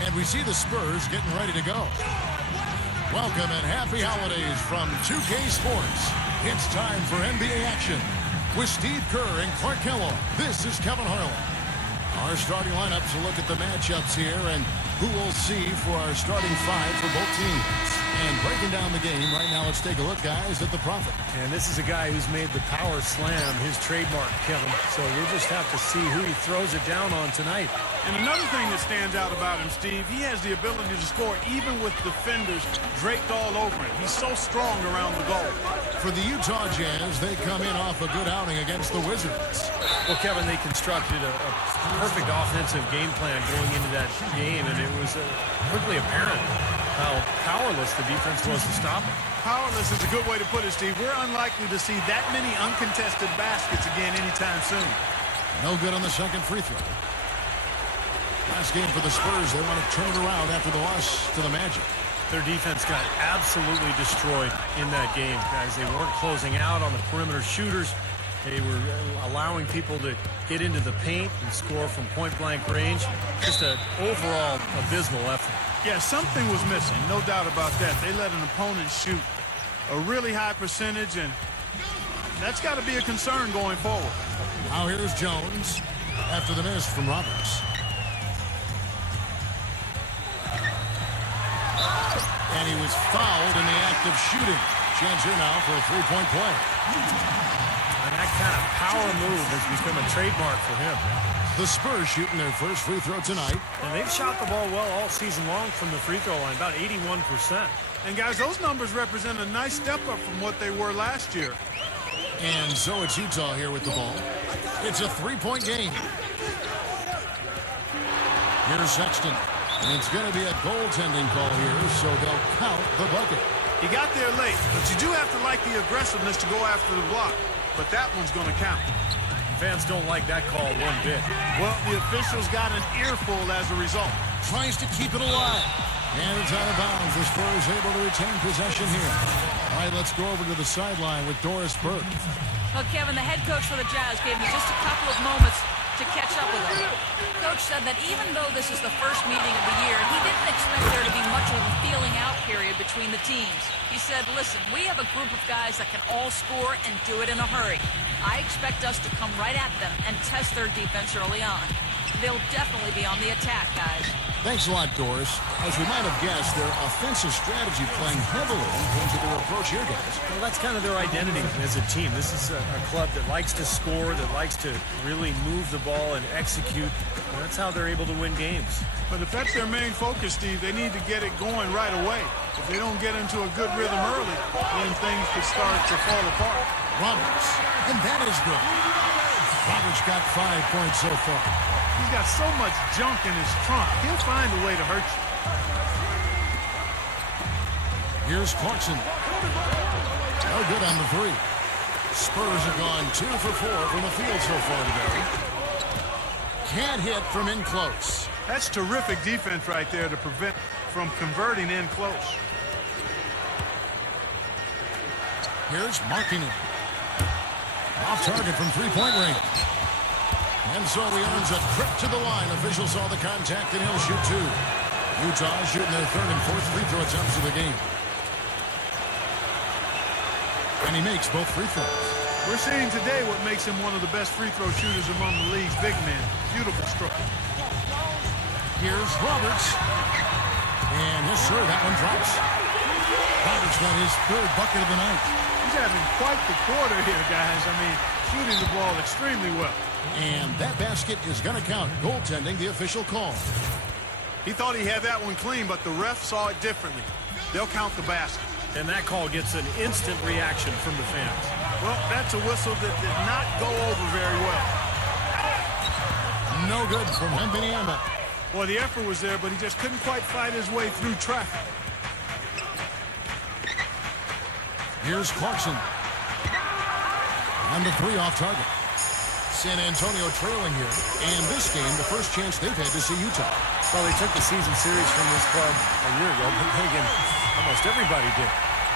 And we see the Spurs getting ready to go. Welcome and happy holidays from 2K Sports. It's time for NBA action. With Steve Kerr and Clark Kellogg, this is Kevin Harlan. Our starting lineups will look at the matchups here and who we'll see for our starting five for both teams. And breaking down the game right now, let's take a look, guys, at the Prophet. And this is a guy who's made the power slam his trademark, Kevin. So we'll just have to see who he throws it down on tonight. And another thing that stands out about him, Steve, he has the ability to score even with defenders draped all over him. He's so strong around the goal. For the Utah Jazz, they come in off a good outing against the Wizards. Well, Kevin, they constructed a perfect offensive game plan going into that game, and it was quickly apparent how powerless the defense was to stop it. Powerless is a good way to put it, Steve. We're unlikely to see that many uncontested baskets again anytime soon. No good on the second free throw. Last game for the Spurs. They want to turn it around after the loss to the Magic. Their defense got absolutely destroyed in that game, guys. They weren't closing out on the perimeter shooters. They were allowing people to get into the paint and score from point-blank range. Just an overall abysmal effort. Yeah, something was missing, no doubt about that. They let an opponent shoot a really high percentage, and that's got to be a concern going forward. Now here's Jones after the miss from Roberts. And he was fouled in the act of shooting. Chance here now for a three-point play. And that kind of power move has become a trademark for him. The Spurs shooting their first free throw tonight. And they've shot the ball well all season long from the free throw line, about 81%. And, guys, those numbers represent a nice step up from what they were last year. And so it's Utah here with the ball. It's a three-point game. Here's Sexton. And it's going to be a goaltending call here, so they'll count the bucket. He got there late, but you do have to like the aggressiveness to go after the block. But that one's going to count. Fans don't like that call one bit. Well, the officials got an earful as a result. Tries to keep it alive. And it's out of bounds. The Spurs able to retain possession here. All right, let's go over to the sideline with Doris Burke. Well, Kevin, the head coach for the Jazz gave me just a couple of moments to catch up with him. Coach said that even though this is the first meeting of the year, he didn't expect there to be much of a feeling out period between the teams. He said, listen, we have a group of guys that can all score and do it in a hurry. I expect us to come right at them and test their defense early on. They'll definitely be on the attack, guys. Thanks a lot, Doris. As we might have guessed, their offensive strategy playing heavily into their approach here, guys. Well, that's kind of their identity as a team. This is a club that likes to score, that likes to really move the ball and execute. And that's how they're able to win games. But if that's their main focus, Steve, they need to get it going right away. If they don't get into a good rhythm early, then things could start to fall apart. Roberts, and that is good. Roberts got 5 points so far. He's got so much junk in his trunk. He'll find a way to hurt you. Here's Clarkson. No good on the three. Spurs have gone 2 for 4 from the field so far today. Can't hit from in close. That's terrific defense right there to prevent from converting in close. Here's Markinen. Off target from three-point range. And so he earns a trip to the line. Officials saw the contact, and he'll shoot two. Utah shooting their third and fourth free throw attempts of the game. And he makes both free throws. We're seeing today what makes him one of the best free throw shooters among the league's big men. Beautiful stroke. Here's Roberts. And yes, sir, that one drops. Roberts got his third bucket of the night. He's having quite the quarter here, guys. I mean, shooting the ball extremely well. And that basket is going to count. Goaltending, the official call. He thought he had that one clean, but the ref saw it differently. They'll count the basket. And that call gets an instant reaction from the fans. Well, that's a whistle that did not go over very well. No good from Wembanyama. Well, the effort was there, but he just couldn't quite fight his way through traffic. Here's Clarkson. And the three off target. San Antonio trailing here. And this game, the first chance they've had to see Utah. Well, they took the season series from this club a year ago, but then again, almost everybody did.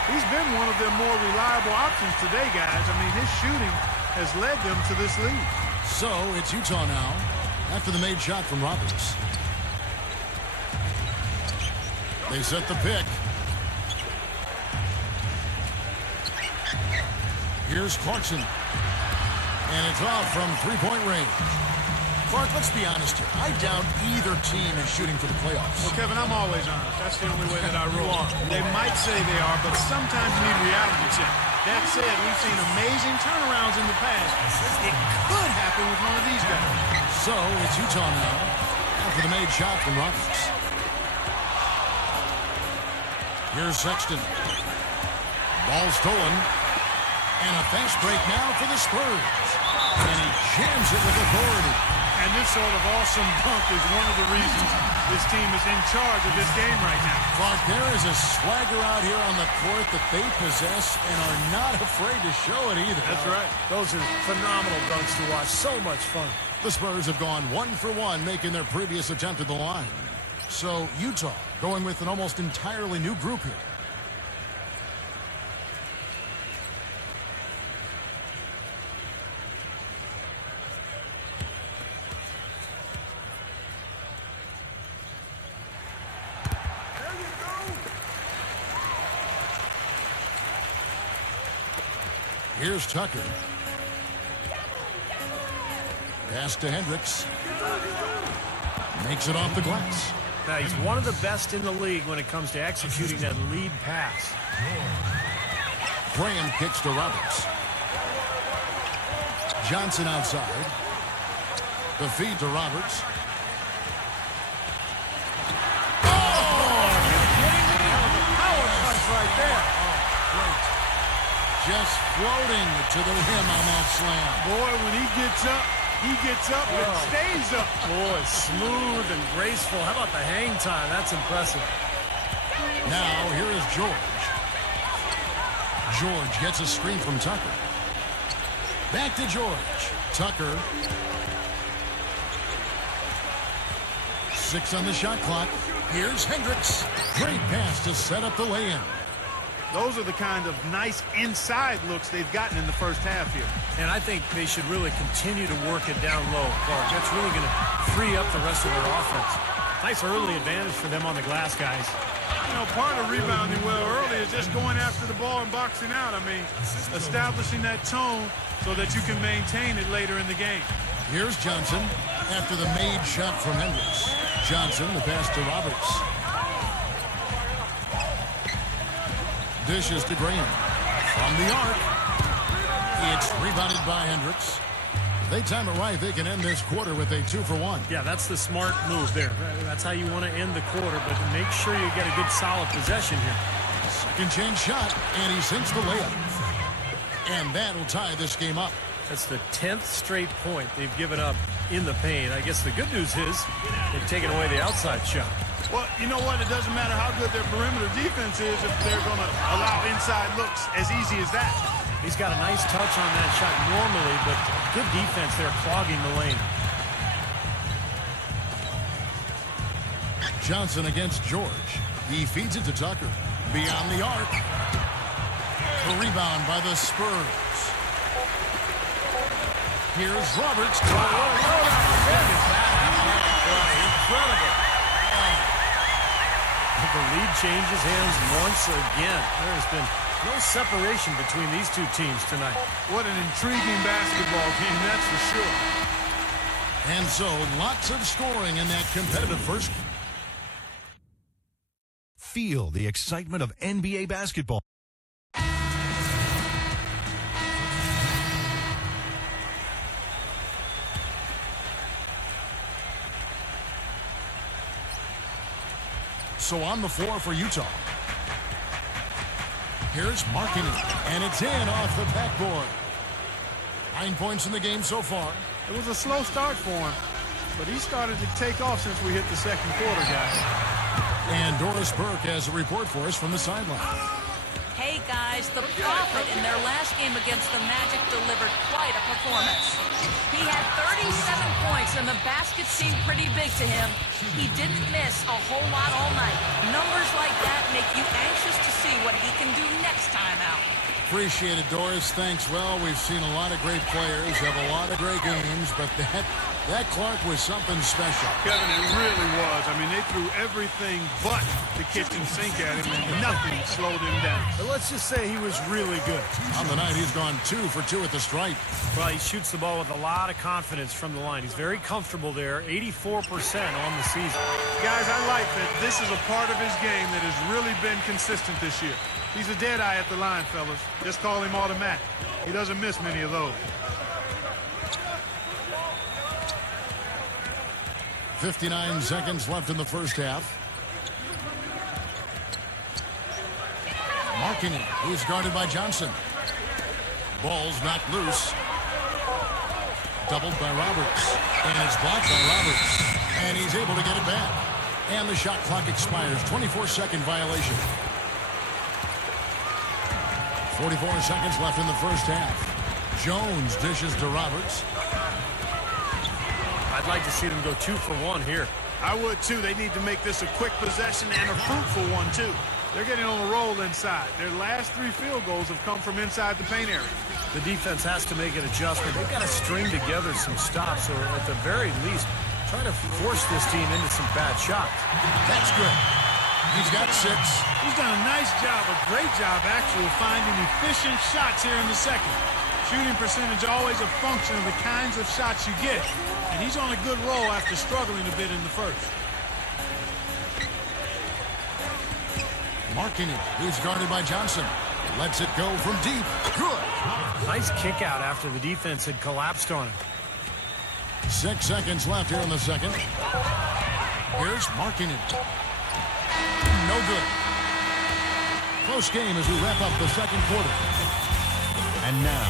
He's been one of their more reliable options today, guys. I mean, his shooting has led them to this lead. So it's Utah now after the made shot from Roberts. They set the pick. Here's Clarkson. And it's off from three-point range. Clark, let's be honest here. I doubt either team is shooting for the playoffs. Well, Kevin, I'm always honest. That's the only way that I roll. They might say they are, but sometimes you need reality check. That said, we've seen amazing turnarounds in the past. It could happen with one of these guys. So it's Utah now after the made shot from Roberts. Here's Sexton. Ball stolen. And a fast break now for the Spurs. And he jams it with authority. And this sort of awesome dunk is one of the reasons this team is in charge of this game right now. Clark, there is a swagger out here on the court that they possess and are not afraid to show it either. That's right. Those are phenomenal dunks to watch. So much fun. The Spurs have gone 1 for 1, making their previous attempt at the line. So Utah going with an almost entirely new group here. Here's Tucker. Pass to Hendricks. Makes it off the glass. Now, he's one of the best in the league when it comes to executing that lead pass. Graham kicks to Roberts. Johnson outside. The feed to Roberts. Oh! Power punch right there. Great. Just floating to the rim on that slam. Boy, when he gets up and stays up. Boy, smooth and graceful. How about the hang time? That's impressive. Now, here is George. George gets a screen from Tucker. Back to George. Tucker. 6 on the shot clock. Here's Hendricks. Great pass to set up the lay-in. Those are the kind of nice inside looks they've gotten in the first half here. And I think they should really continue to work it down low, Clark. That's really going to free up the rest of their offense. Nice early advantage for them on the glass, guys. You know, part of rebounding well early is just going after the ball and boxing out. I mean, establishing that tone so that you can maintain it later in the game. Here's Johnson after the made shot from Hendricks. Johnson, the pass to Roberts. Dishes to Graham. From the arc. It's rebounded by Hendricks. If they time it right, they can end this quarter with a 2 for 1. Yeah, that's the smart move there. That's how you want to end the quarter, but make sure you get a good solid possession here. Second chance shot, and he sinks the layup. And that will tie this game up. That's the 10th straight point they've given up in the paint. I guess the good news is they've taken away the outside shot. Well, you know what? It doesn't matter how good their perimeter defense is if they're going to allow inside looks as easy as that. He's got a nice touch on that shot normally, but good defense there clogging the lane. Johnson against George. He feeds it to Tucker. Beyond the arc. The rebound by the Spurs. Here's Roberts. Incredible. The lead changes hands once again. There's been no separation between these two teams tonight. What an intriguing basketball game, that's for sure. And so, lots of scoring in that competitive first. Feel the excitement of NBA basketball. So on the floor for Utah. Here's Markkanen, and it's in off the backboard. 9 points in the game so far. It was a slow start for him, but he started to take off since we hit the second quarter, guys. And Doris Burke has a report for us from the sideline. Hey, guys, the Prophet in their last game against the Magic delivered quite a performance. He had 37 points, and the basket seemed pretty big to him. He didn't miss a whole lot all night. Numbers like that make you anxious to see what he can do next time out. Appreciate it, Doris. Thanks. Well, we've seen a lot of great players have a lot of great games, but that Clark was something special. Kevin, it really was. I mean, they threw everything but the kitchen sink at him, and nothing slowed him down. But let's just say he was really good. On the night, he's gone 2 for 2 at the stripe. Well, he shoots the ball with a lot of confidence from the line. He's very comfortable there, 84% on the season. Guys, I like that this is a part of his game that has really been consistent this year. He's a dead eye at the line, fellas. Just call him automatic. He doesn't miss many of those. 59 seconds left in the first half. Marking it. He's guarded by Johnson. Ball's knocked loose. Doubled by Roberts. And it's blocked by Roberts. And he's able to get it back. And the shot clock expires. 24-second violation. 44 seconds left in the first half. Jones dishes to Roberts. I'd like to see them go 2 for 1 here. I would, too. They need to make this a quick possession and a fruitful one, too. They're getting on a roll inside. Their last 3 field goals have come from inside the paint area. The defense has to make an adjustment. They've got to string together some stops, or at the very least, try to force this team into some bad shots. That's good. He's got 6. He's done a nice job, a great job, actually, of finding efficient shots here in the second. Shooting percentage always a function of the kinds of shots you get. And he's on a good roll after struggling a bit in the first. Marking it. He's guarded by Johnson. Lets it go from deep. Good. Nice kick out after the defense had collapsed on him. 6 seconds left here in the second. Here's marking it. No good. Close game as we wrap up the second quarter. And now,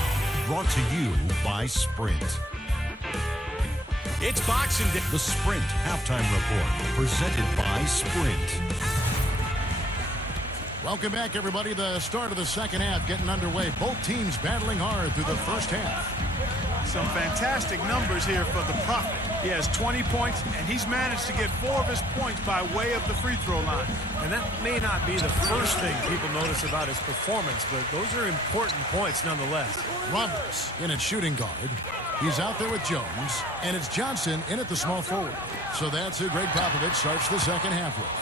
brought to you by Sprint. It's Boxing Day. The Sprint Halftime Report, presented by Sprint. Welcome back, everybody. The start of the second half getting underway. Both teams battling hard through the first half. Some fantastic numbers here for the Prophet. He has 20 points, and he's managed to get 4 of his points by way of the free throw line. And that may not be the first thing people notice about his performance, but those are important points nonetheless. Roberts in at shooting guard. He's out there with Jones, and it's Johnson in at the small forward. So that's who Greg Popovich starts the second half with.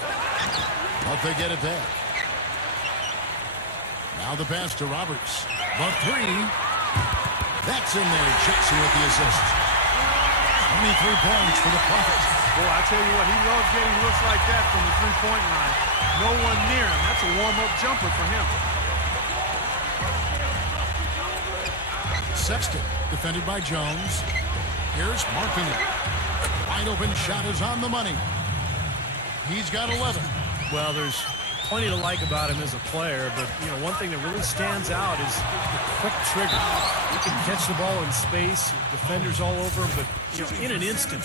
But they get it back. Now the pass to Roberts. The 3. That's in there. Jackson with the assist. 23 points for the Prophet. Boy, I tell you what, he loves getting looks like that from the three-point line. No one near him. That's a warm-up jumper for him. Sexton, defended by Jones. Here's marking it. Wide open shot is on the money. He's got 11. Well, there's plenty to like about him as a player, but one thing that really stands out is the quick trigger. He can catch the ball in space, defenders all over him, but in an instant,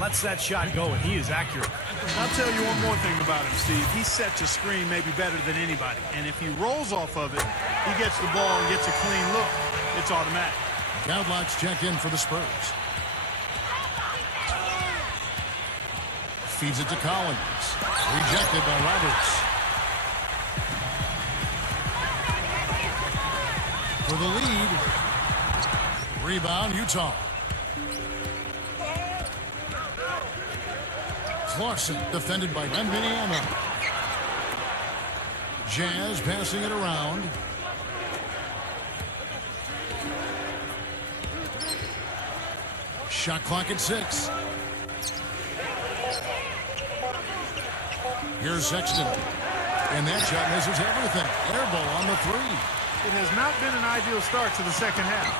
lets that shot go, and he is accurate. I'll tell you one more thing about him, Steve. He's set to screen maybe better than anybody, and if he rolls off of it, he gets the ball and gets a clean look. It's automatic. Goutlocks check in for the Spurs. Feeds it to Collins. Rejected by Roberts. For the lead. Rebound, Utah. Clarkson defended by Indiana. Jazz passing it around. Shot clock at 6. Here's Sexton. And that shot misses everything. Air ball on the 3. It has not been an ideal start to the second half.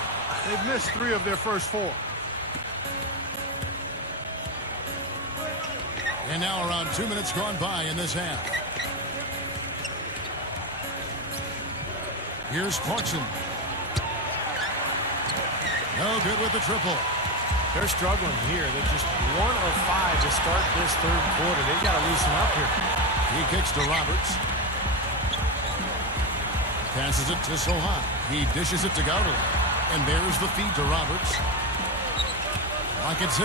They've missed 3 of their first 4. And now around 2 minutes gone by in this half. Here's Clarkson. No good with the triple. They're struggling here. They're just 1 of 5 to start this third quarter. They've got to loosen up here. He kicks to Roberts. Passes it to Sohan. He dishes it to Gauder. And there's the feed to Roberts. Clock at 6.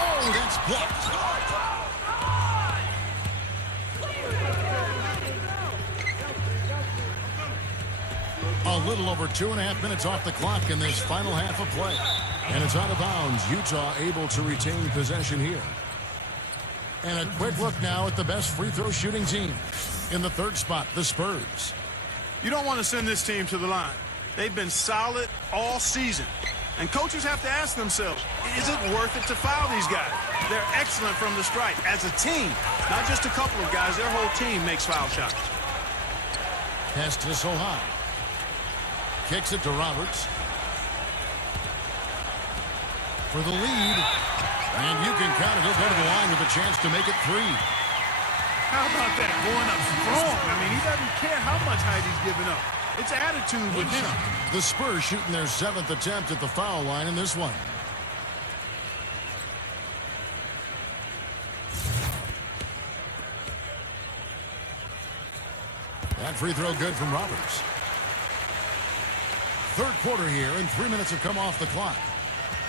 Oh, that's blocked. A little over 2.5 minutes off the clock in this final half of play. And it's out of bounds. Utah able to retain possession here. And a quick look now at the best free throw shooting team. In the third spot, the Spurs. You don't want to send this team to the line. They've been solid all season. And coaches have to ask themselves, is it worth it to foul these guys? They're excellent from the stripe as a team. Not just a couple of guys. Their whole team makes foul shots. Pass to Sohan. Kicks it to Roberts. For the lead. And you can count it. He'll go to the line with a chance to make it 3. How about that? Going up strong. I mean, he doesn't care how much height he's giving up. It's attitude with him. The Spurs shooting their 7th attempt at the foul line in this one. That free throw good from Roberts. Third quarter here, and 3 minutes have come off the clock.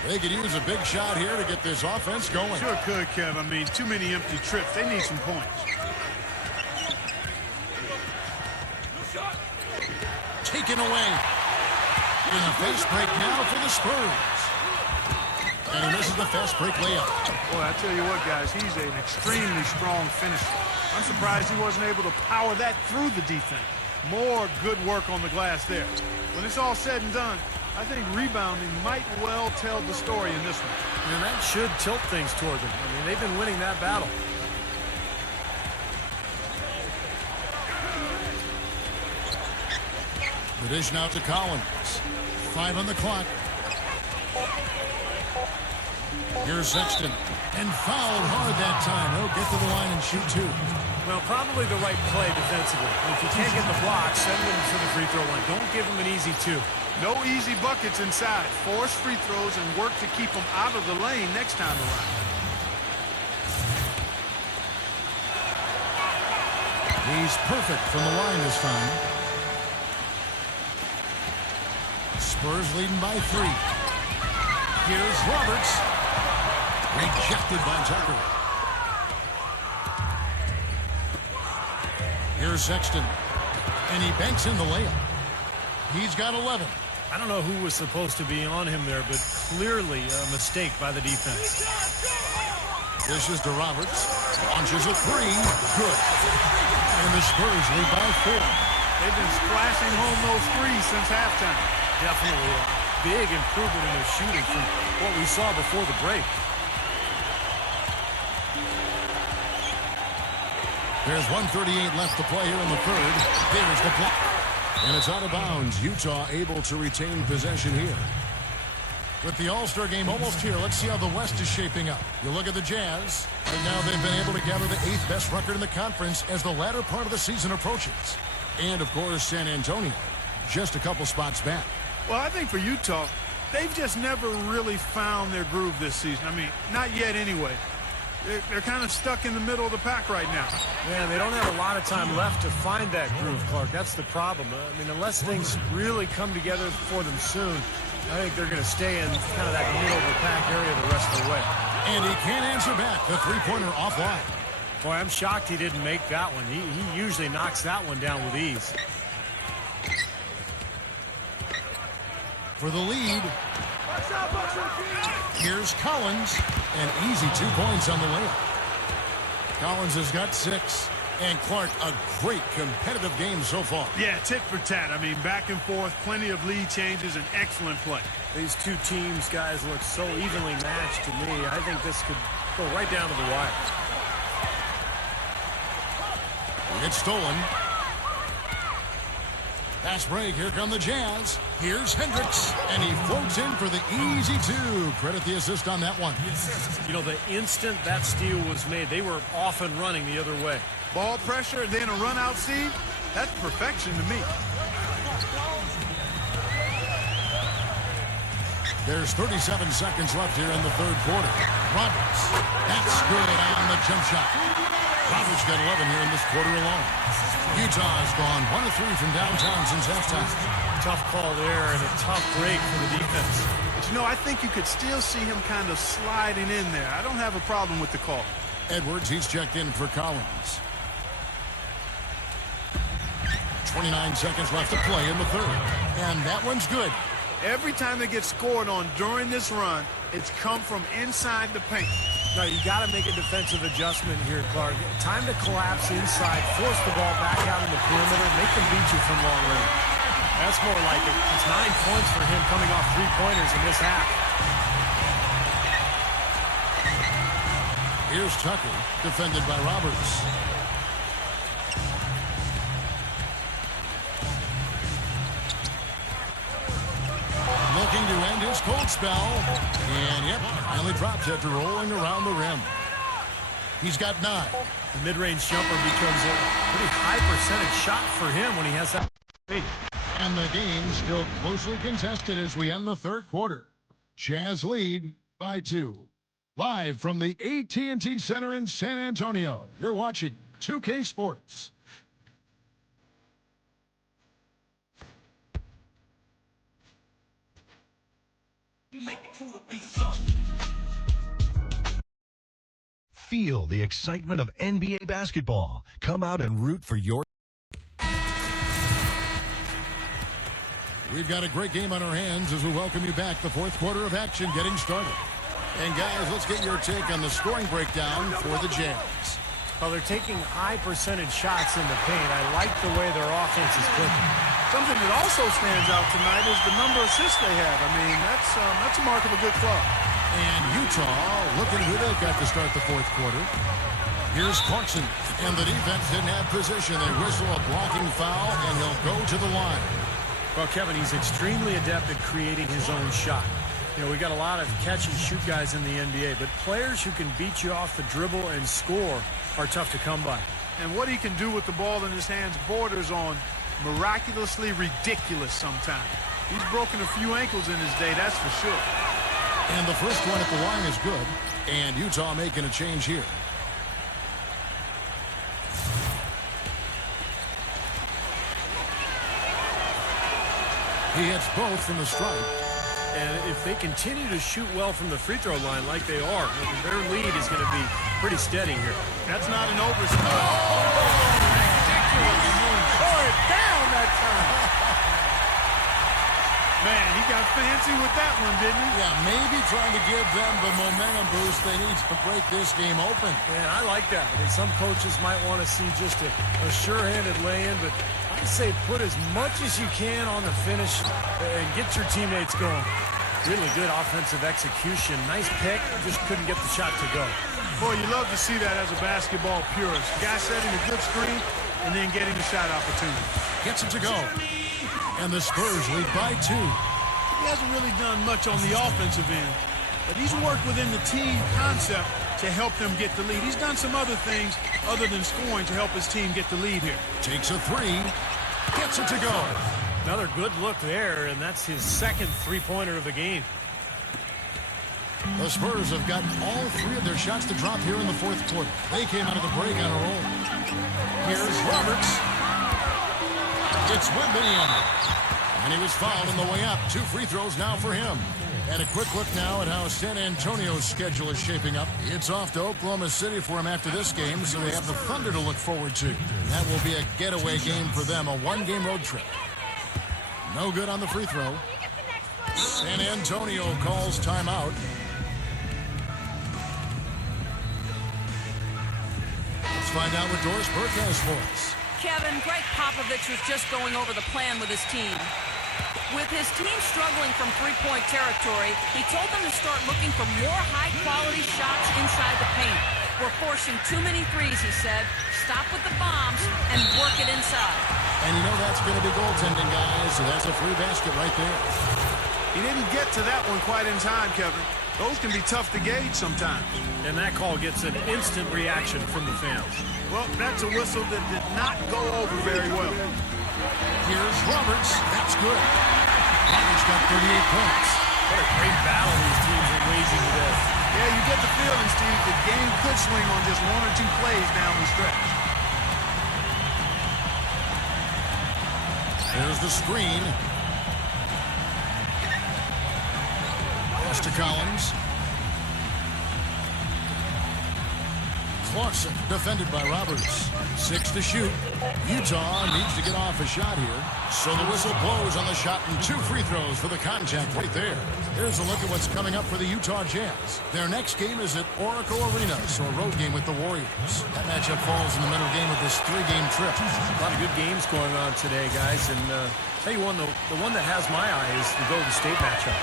They could use a big shot here to get this offense going. Sure could, Kev. I mean, too many empty trips. They need some points. Taken away. In a fast break now for the Spurs. And he misses the fast break layup. Boy, I tell you what, guys, he's an extremely strong finisher. I'm surprised he wasn't able to power that through the defense. More good work on the glass there. When it's all said and done, I think rebounding might well tell the story in this one. And that should tilt things toward them. I mean, they've been winning that battle. The dish now to Collins. 5 on the clock. Here's Sexton. And fouled hard that time. He'll get to the line and shoot 2. Well, probably the right play defensively. If you can't get the block, send them to the free throw line. Don't give them an easy 2. No easy buckets inside. Force free throws and work to keep them out of the lane next time around. He's perfect from the line this time. Spurs leading by 3. Here's Roberts. Rejected by Tucker. Here's Sexton. And he banks in the layup. He's got 11. I don't know who was supposed to be on him there, but clearly a mistake by the defense. This is to Roberts. Launches a 3. Good. And the Spurs lead by 4. They've been splashing home those threes since halftime. Definitely a big improvement in their shooting from what we saw before the break. There's 1:38 left to play here in the third. There's the block. And it's out of bounds. Utah able to retain possession here. With the All-Star game almost here, let's see how the West is shaping up. You look at the Jazz. Right now they've been able to gather the 8th best record in the conference as the latter part of the season approaches. And, of course, San Antonio, just a couple spots back. Well, I think for Utah, they've just never really found their groove this season. I mean, not yet anyway. They're kind of stuck in the middle of the pack right now. Yeah, they don't have a lot of time left to find that groove, Clark. That's the problem. I mean, unless things really come together for them soon, I think they're going to stay in kind of that middle of the pack area the rest of the way. And he can't answer back. The three-pointer offline. Boy, I'm shocked he didn't make that one. He usually knocks that one down with ease. For the lead. Here's Collins. And easy 2 points on the layup. Collins has got 6. And Clark, a great competitive game so far. Yeah, tit for tat. I mean, back and forth, plenty of lead changes, and excellent play. These two teams, guys, look so evenly matched to me. I think this could go right down to the wire. It's stolen. Pass break. Here come the Jazz. Here's Hendricks. And he floats in for the easy 2. Credit the assist on that one. You know, the instant that steal was made, they were off and running the other way. Ball pressure, then a run-out seed. That's perfection to me. There's 37 seconds left here in the third quarter. Roberts. That's good on the jump shot. Roberts got 11 here in this quarter alone. Utah has gone 1 of 3 from downtown since halftime. Tough call there and a tough break for the defense. But, you know, I think you could still see him kind of sliding in there. I don't have a problem with the call. Edwards, he's checked in for Collins. 29 seconds left to play in the third. And that one's good. Every time they get scored on during this run, it's come from inside the paint. No, you got to make a defensive adjustment here, Clark. Time to collapse inside, force the ball back out in the perimeter, make them beat you from long range. That's more like it. It's 9 points for him coming off 3-pointers in this half. Here's Tucker, defended by Roberts. Looking to end his cold spell. And, yep, finally drops after rolling around the rim. He's got 9. The mid-range jumper becomes a pretty high percentage shot for him when he has that. And the game still closely contested as we end the third quarter. Jazz lead by 2. Live from the AT&T Center in San Antonio, you're watching 2K Sports. Feel the excitement of NBA basketball. Come out and root for your... We've got a great game on our hands as we welcome you back. The fourth quarter of action getting started. And guys, let's get your take on the scoring breakdown for the Jazz. Well, they're taking high percentage shots in the paint. I like the way their offense is clicking. Something that also stands out tonight is the number of assists they have. I mean, that's a mark of a good club. And Utah looking who they've got to start the fourth quarter. Here's Clarkson. And the defense didn't have position. They whistle a blocking foul, and he'll go to the line. Well, Kevin, he's extremely adept at creating his own shot. You know, we got a lot of catch-and-shoot guys in the NBA, but players who can beat you off the dribble and score are tough to come by. And what he can do with the ball in his hands borders on miraculously ridiculous sometimes. He's broken a few ankles in his day, that's for sure. And the first one at the line is good. And Utah making a change here. He hits both from the stripe. And if they continue to shoot well from the free throw line like they are, their lead is going to be pretty steady here. That's not an overstep. Ridiculous. Tore it down that time. Man, he got fancy with that one, didn't he? Yeah, maybe trying to give them the momentum boost they need to break this game open. Man, I like that. I mean, some coaches might want to see just a sure-handed lay-in, but I say put as much as you can on the finish and get your teammates going. Really good offensive execution. Nice pick, just couldn't get the shot to go. Boy, you love to see that as a basketball purist. Guy setting a good screen and then getting the shot opportunity. Gets it to go. And the Spurs lead by 2. He hasn't really done much on the offensive end, but he's worked within the team concept to help them get the lead. He's done some other things other than scoring to help his team get the lead here. Takes a 3. Gets it to go. Another good look there, and that's his second three-pointer of the game. The Spurs have gotten all 3 of their shots to drop here in the fourth quarter. They came out of the break on a roll. Here's Roberts. It's Wembanyama. And he was fouled on the way up. 2 free throws now for him. And a quick look now at how San Antonio's schedule is shaping up. It's off to Oklahoma City for him after this game, so they have the Thunder to look forward to. That will be a getaway game for them, a 1-game road trip. No good on the free throw. San Antonio calls timeout. Let's find out what Doris Burke has for us. Kevin, Greg Popovich was just going over the plan with his team. With his team struggling from three-point territory, he told them to start looking for more high-quality shots inside the paint. We're forcing too many threes, he said. Stop with the bombs and work it inside. And you know that's going to be goaltending, guys, so that's a free basket right there. He didn't get to that one quite in time, Kevin. Those can be tough to gauge sometimes. And that call gets an instant reaction from the fans. Well, that's a whistle that did not go over very well. Here's Roberts. That's good. Roberts got 38 points. What a great battle these teams are waging today. Yeah, you get the feeling, Steve, the game could swing on just 1 or 2 plays down the stretch. There's the screen. Pass to Collins. Clarkson, defended by Roberts. 6 to shoot. Utah needs to get off a shot here. So the whistle blows on the shot and 2 free throws for the contact right there. Here's a look at what's coming up for the Utah Jazz. Their next game is at Oracle Arena, so a road game with the Warriors. That matchup falls in the middle game of this 3-game trip. A lot of good games going on today, guys. And tell you one, the one that has my eye is the Golden State matchup.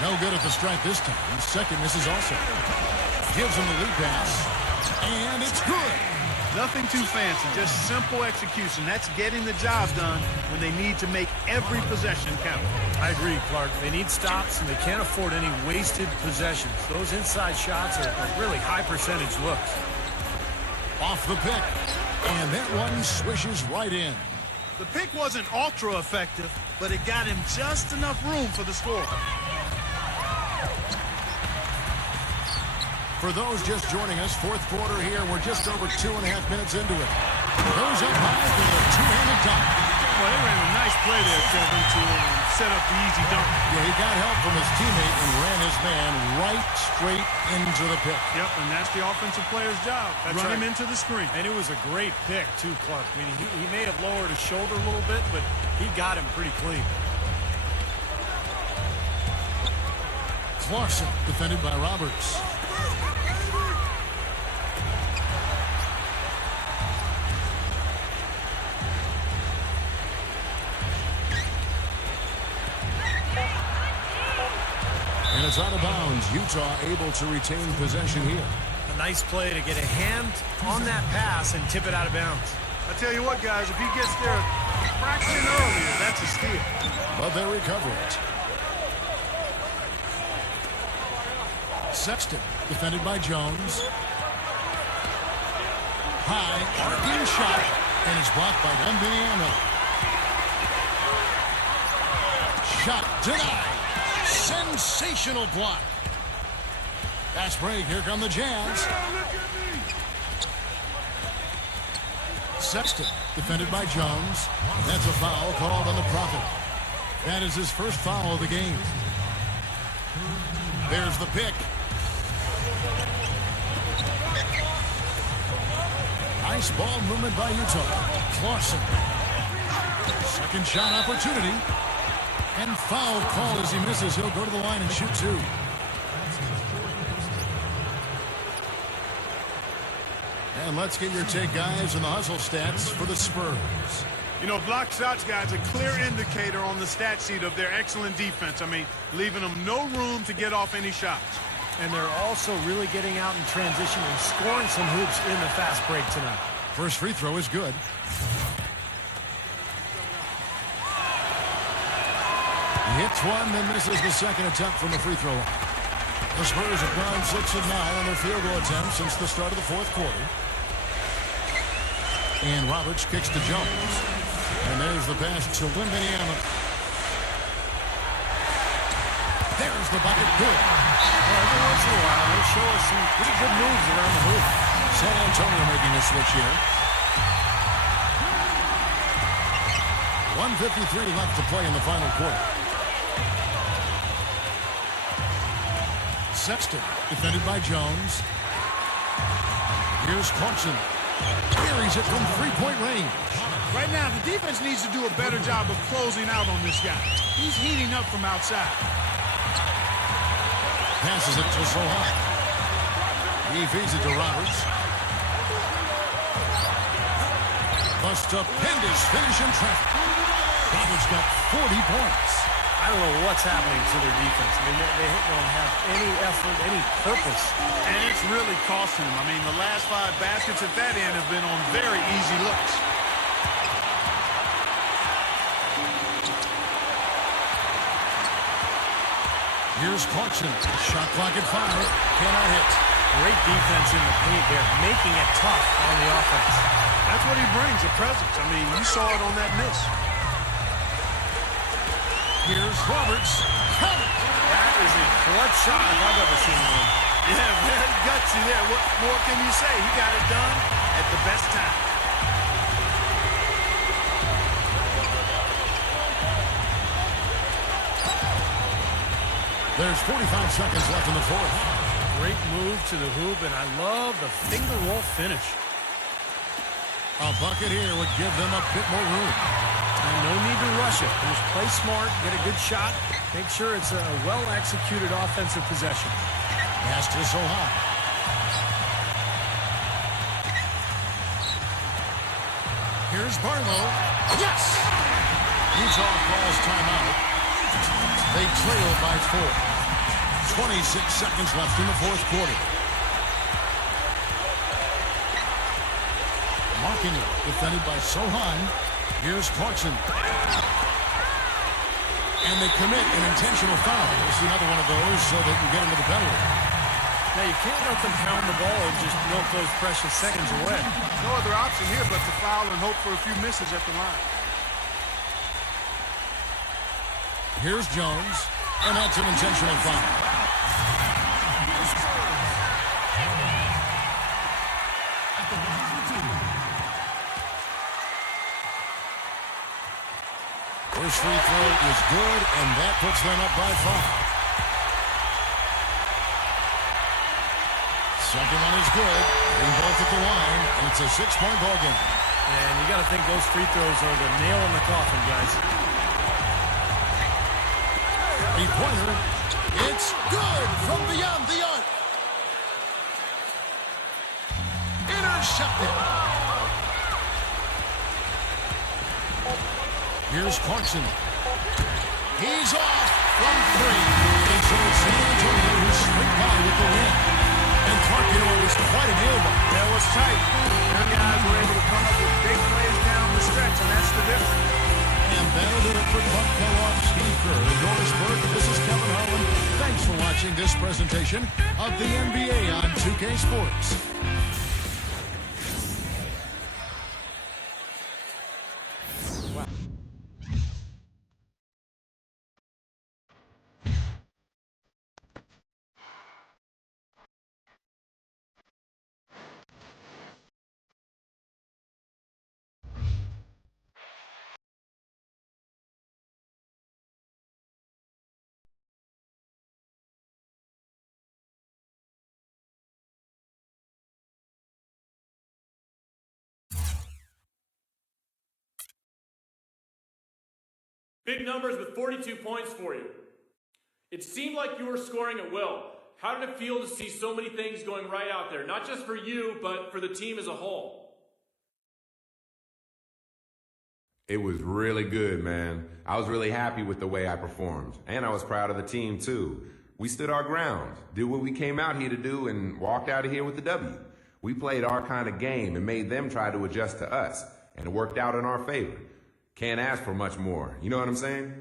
No good at the strike this time. Second misses also. Gives him the lead pass. And it's good. Nothing too fancy, just simple execution. That's getting the job done when they need to make every possession count. I agree, Clark. They need stops, and they can't afford any wasted possessions. Those inside shots are really high percentage looks. Off the pick. And that one swishes right in. The pick wasn't ultra effective, but it got him just enough room for the score. For those just joining us, fourth quarter here. We're just over 2.5 minutes into it. Goes up high for the two-handed dunk. Well, they ran a nice play there, Kevin, to set up the easy dunk. Yeah, he got help from his teammate and ran his man right straight into the pick. Yep, and that's the offensive player's job. Run him into the screen. And it was a great pick, too, Clark. I mean, he may have lowered his shoulder a little bit, but he got him pretty clean. Clarkson, defended by Roberts. And it's out of bounds. Utah able to retain possession here. A nice play to get a hand on that pass and tip it out of bounds. I tell you what, guys, if he gets there a fraction earlier, that's a steal. But they recover it. Sexton, defended by Jones. High, arcing shot, and it's blocked by Wembanyama. Shot denied. Sensational block. Fast break. Here come the Jazz. Sexton, defended by Jones. That's a foul called on the Prophet. That is his first foul of the game. There's the pick. Nice ball movement by Utah. Clarkson. Second shot opportunity. And foul call as he misses. He'll go to the line and shoot 2. And let's get your take, guys, on the hustle stats for the Spurs. You know, block shots, guys, a clear indicator on the stat sheet of their excellent defense. I mean, leaving them no room to get off any shots. And they're also really getting out in transition and scoring some hoops in the fast break tonight. First free throw is good. He hits one, then misses the second attempt from the free throw line. The Spurs have gone 6 of 9 on their field goal attempts since the start of the fourth quarter. And Roberts kicks to Jones. And there's the pass to Wembanyama. There's the bucket. Good. Well, every once in a while, they show us some pretty good moves around the hoop. San Antonio making a switch here. 1:53 left to play in the final quarter. Sexton, defended by Jones. Here's Clarkson. Carries it from three-point range. Right now, the defense needs to do a better job of closing out on this guy. He's heating up from outside. Passes it to Sohan. He feeds it to Roberts. A stupendous finish in traffic. Roberts got 40 points. I don't know what's happening to their defense. I mean, they don't have any effort, any purpose. And it's really costing them. I mean, the last 5 baskets at that end have been on very easy looks. Here's Clarkson. Shot clock at 5. Cannot hit. Great defense in the paint there, making it tough on the offense. That's what he brings, a presence. I mean, you saw it on that miss. Here's Roberts. That is a clutch shot if I've ever seen one. Yeah, very gutsy there. What more can you say? He got it done at the best time. There's 45 seconds left in the fourth. Great move to the hoop, and I love the finger roll finish. A bucket here would give them a bit more room. And no need to rush it. Just play smart, get a good shot, make sure it's a well-executed offensive possession. Pass to Sohan. Here's Barlow. Yes! Utah calls timeout. They trail by 4. 26 seconds left in the fourth quarter. Marking it, defended by Sohan. Here's Clarkson. And they commit an intentional foul. This is another one of those so they can get into the penalty. Now, you can't let them pound the ball and just milk those precious seconds away. No other option here but to foul and hope for a few misses at the line. Here's Jones, and that's an intentional foul. First free throw is good, and that puts them up by 5. Second one is good. Getting both at the line, and it's a 6-point ball game. And you got to think those free throws are the nail in the coffin, guys. Three-pointer. It's good from beyond the arc. Intercepted. Here's Clarkson. He's off from 3. And so it's San Antonio who's straight by with the win. And Clark, you know, it was quite a deal. That was tight. Their guys were able to come up with big plays down the stretch, and that's the difference. And that'll do it for Clark Kellogg, Steve Kerr, and Doris Burke. This is Kevin Harlan. Thanks for watching this presentation of the NBA on 2K Sports. Big numbers with 42 points for you. It seemed like you were scoring at will. How did it feel to see so many things going right out there, not just for you, but for the team as a whole? It was really good, man. I was really happy with the way I performed. And I was proud of the team, too. We stood our ground, did what we came out here to do, and walked out of here with the W. We played our kind of game and made them try to adjust to us, and it worked out in our favor. Can't ask for much more. You know what I'm saying?